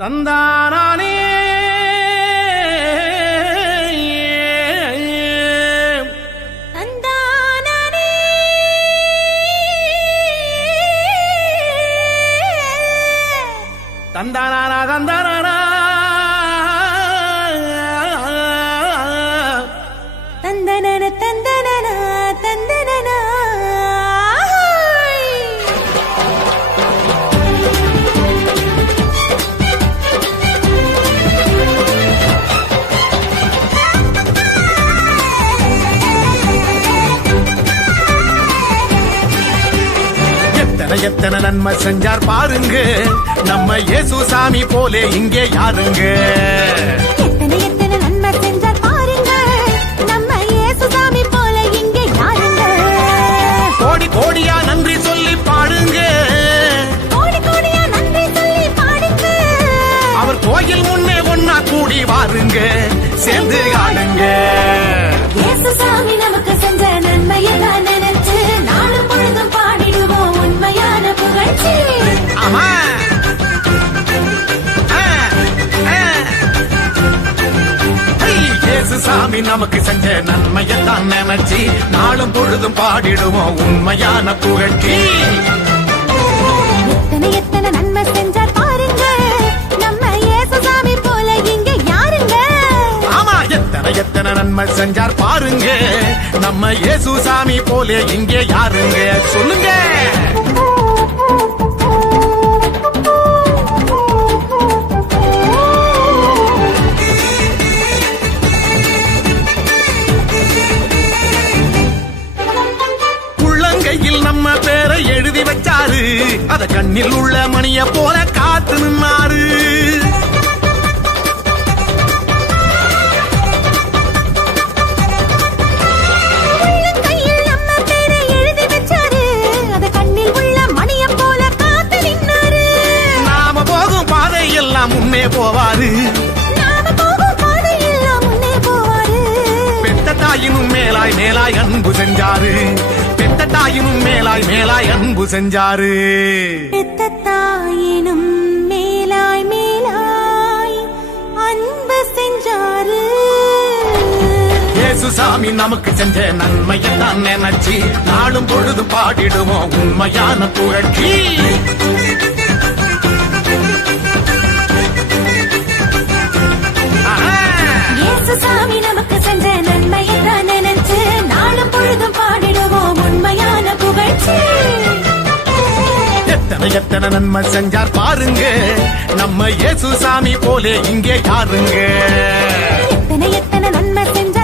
தந்தானே தந்தானா தந்தானா தந்தனன தந்தனன தந்தனன எத்தனை நன்மை செஞ்சார் பாருங்க நம்ம இயேசு சாமி போலே இங்கே யாருங்க. எத்தனை எத்தனை நன்மை செஞ்சார் பாருங்க நம்ம இயேசு சாமி போலே இங்கே யாருங்க. கோடி கோடியா நன்றி சொல்லி பாடுங்க, கோடி கோடியா நன்றி சொல்லி பாடுங்க. அவர் கோயில் முன்னே ஒன்னா கூடி வாருங்க, சேர்ந்து ஆடுங்க. இயேசு சாமி நமக்கு செஞ்ச நன்மையை தான் நினைச்சு நாளும் பொழுதும் பாடிடுவோம் உண்மையான புகழ்ச்சி. இயேசு சாமி நமக்கு செஞ்ச நன்மையை தான் நினைச்சு நாளும் பொழுதும் பாடிடுவோம் உண்மையான புகழ்ச்சி. எத்தனை எத்தனை நன்மை செஞ்சார் பாருங்க நம்ம இயேசு சாமி போல இங்க யாருங்க. ஆமா, எத்தனை எத்தனை நன்மை செஞ்சார் பாருங்க நம்ம இயேசு சாமி போலே இங்கே யாருங்க. சொல்லுங்க. உள்ளங்கையில் நம்ம பேரை எழுதி வச்சாரு, அத கண்ணில் உள்ள மணிய போல காத்து நின்னாரு. நாம போகும் பாதை எல்லாம் முன்னே போவாரு, பெத்த தாயினும் மேலாய் மேலாய் அன்பு செஞ்சாரு, பெத்த தாயினும் மேலாய் மேலாய் அன்பு செஞ்சாரு. பெத்த தாயினும் மேலாய் மேலாய் அன்பு செஞ்சாரு. இயேசு சாமி நமக்கு செஞ்ச நன்மையை தான் நினைச்சு நாளும் பொழுது பாடிடுவோம் உண்மையான புகழ்ச்சி. இயேசு சாமி நமக்கு செஞ்ச நன்மையை தான் நினைச்சு நாளும் பொழுதும் பாடிடுவோம் உண்மையான புகழ்ச்சி. எத்தனை எத்தனை நன்மை செஞ்சார் பாருங்க நம்ம இயேசு சாமி போலே இங்கே யாருங்க. எத்தனை எத்தனை நன்மை செஞ்ச